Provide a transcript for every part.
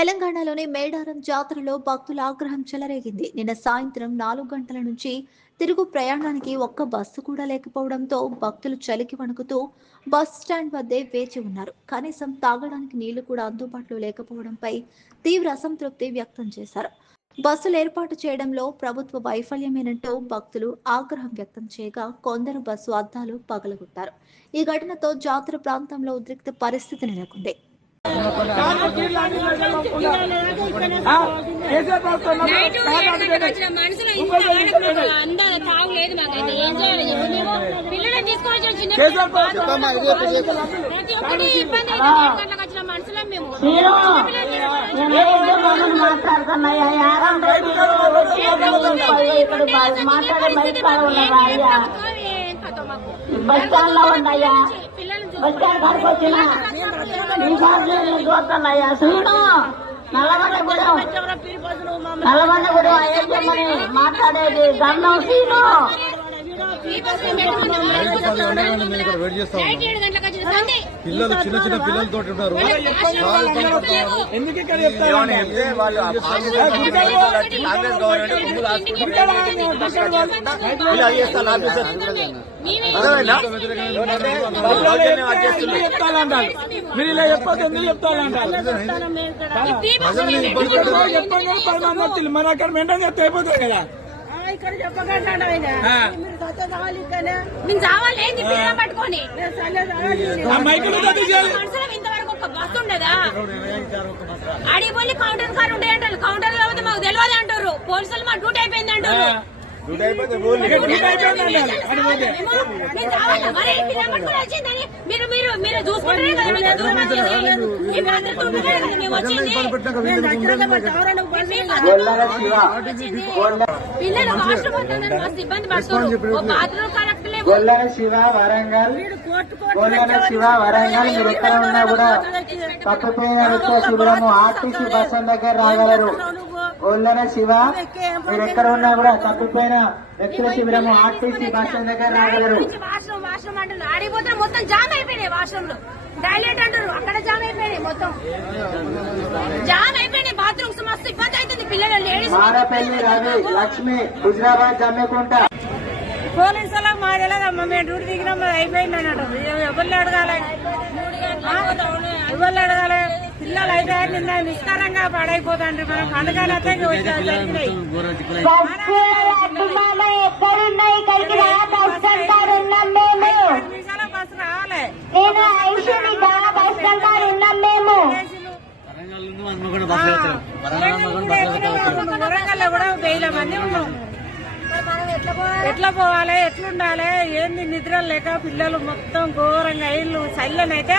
తెలంగాణలోని మేడారం జాతరలో భక్తుల ఆగ్రహం చెలరేగింది. నిన్న సాయంత్రం నాలుగు గంటల నుంచి తిరుగు ప్రయాణానికి ఒక్క బస్సు కూడా లేకపోవడంతో భక్తులు చలికి వణుకుతూ బస్ స్టాండ్ వద్దే వేచి ఉన్నారు. కనీసం తాగడానికి నీళ్ళు కూడా అందుబాటులో లేకపోవడంపై తీవ్ర అసంతృప్తి వ్యక్తం చేశారు. బస్సులు ఏర్పాటు చేయడంలో ప్రభుత్వ వైఫల్యమేనంటూ భక్తులు ఆగ్రహం వ్యక్తం చేయగా కొందరు బస్సు అద్దాలు పగలగొట్టారు. ఈ ఘటనతో జాతర ప్రాంతంలో ఉద్రిక్త పరిస్థితి నెలకొంది. తీసుకొని మాట్లాడే బయట బస్ స్టాండ్లో ఉన్నాయా పిల్లల్ని బస్ స్టాండ్ కాడికి వచ్చిన ఈ సార్లు చూస్తున్నాయా శ్రీను నల్లమల్లగూడెం నల్లమల్లగూడెం ఏం చెప్పమని మాట్లాడేది గన్నం శ్రీను పిల్లలు చిన్న చిన్న పిల్లలతో ఆ కాంగ్రెస్ గవర్నమెంట్ మీరు ఇలా చెప్పొద్దు ఎందుకు చెప్తానంటారు చెప్పండి పది మంది మరి అక్కడ చెప్తే అయిపోతుంది కదా ఆ. మేము చావాలి ఏంది? పిల్లలు పట్టుకొని. ఆ మైకులు తగ్గి చేయాలి మనుషులం ఇంతవరకు ఒక బస్సు ఉండదా? ఆడికి పోయి కౌంటర్ కార్ ఉండే అంటారు. కౌంటర్ కాబట్టి మాకు తెలియదు అంటారు. పోలీసులు మా డ్యూటీ అయిపోయింది అంటారు. డ్యూటీ అయిపోయింది? మరి పిల్లలు పట్టుకొని వచ్చిందని మీరు మీరు మీరు చూసుకుంటారే కదా? మీరు దూరం వచ్చేది. మీ బాధ్యత ఉంటేనే కదా? మేము వచ్చింది. మీ బాధ్యత వచ్చింది. పిల్లలు వాష్రూమ్ వస్తుందని మస్తు ఇబ్బంది పడుతున్నారు ఓ బాత్రూమ్ కరెక్ట్ లేవు శివ వరంగల్ గొల్లల శివ వరంగల్ మీరు ఎక్కడ ఉన్నా కూడా తప్పిపోయిన శిబిరము ఆర్టీసీ బస్సు దగ్గర రాగలరు గొల్లల శివ మీరు ఎక్కడ ఉన్నా కూడా తప్పిపోయిన వ్యక్తుల శిబిరము ఆర్టీసీ బస్సు దగ్గర రాగలరు. వాష్రూమ్ అంటున్నారు. ఆడిపోతే మొత్తం జామ్ అయిపోయినాయి వాష్రూమ్లో టాయిలెట్ అంటారు అక్కడ జామ్ అయిపోయినాయి మొత్తం. జామ్ అయిపోయినాయి. బాత్రూమ్స్ మస్తు ఇబ్బంది అవుతుంది. పిల్లలు లేడీస్ మారపల్లి రవి లక్ష్మి హుజరాబాద్ జమ్మికుంట పోలీసులకు మా తెలియదమ్మా మేము డ్యూటీ దిగినాం అయిపోయింది అన్నట్టు. ఎవరిని అడగాలి? ఎవరిని అడగాలి? పిల్లలు అయితే నిన్న నిష్కారంగా పాడైపోతాండ్రు. మనం అందుకని అయితే జరిగినాయి. నేను ఉన్నాం మేము వరంగల్ కూడా వేల మంది ఉన్నాం ఎట్లా పోవాలి ఎట్లుండాలి ఏంది నిద్ర లేక పిల్లలు మొత్తం ఘోరంగా ఇల్లు చల్లనైతే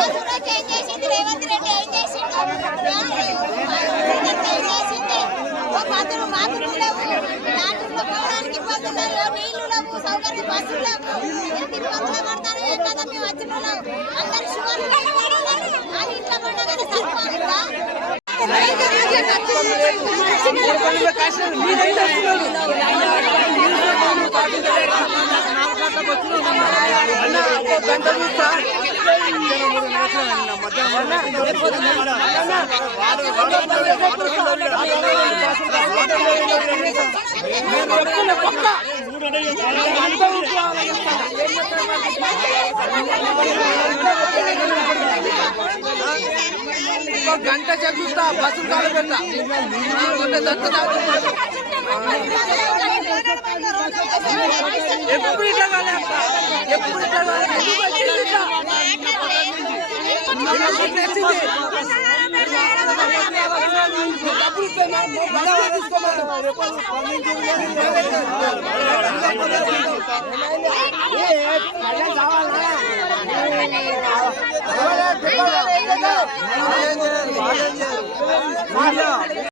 వణికినాం ఏం చేసింది రేవంత్ రెడ్డి ఏం చేసిండు ఏం చేసింది ఓ బాత్రూమ్ బాత్రూమ్ లేవు బాత్రూంలో పోవడానికి ఇబ్బందులు లేవు నీళ్ళు లేవు పక్క గంట చదువుతా బస్సు కాలు పెడతా ఎప్పుడు ఇట్లా ఎప్పుడు డబ్బులు మా- మా బస్సులో తీసుకోమను.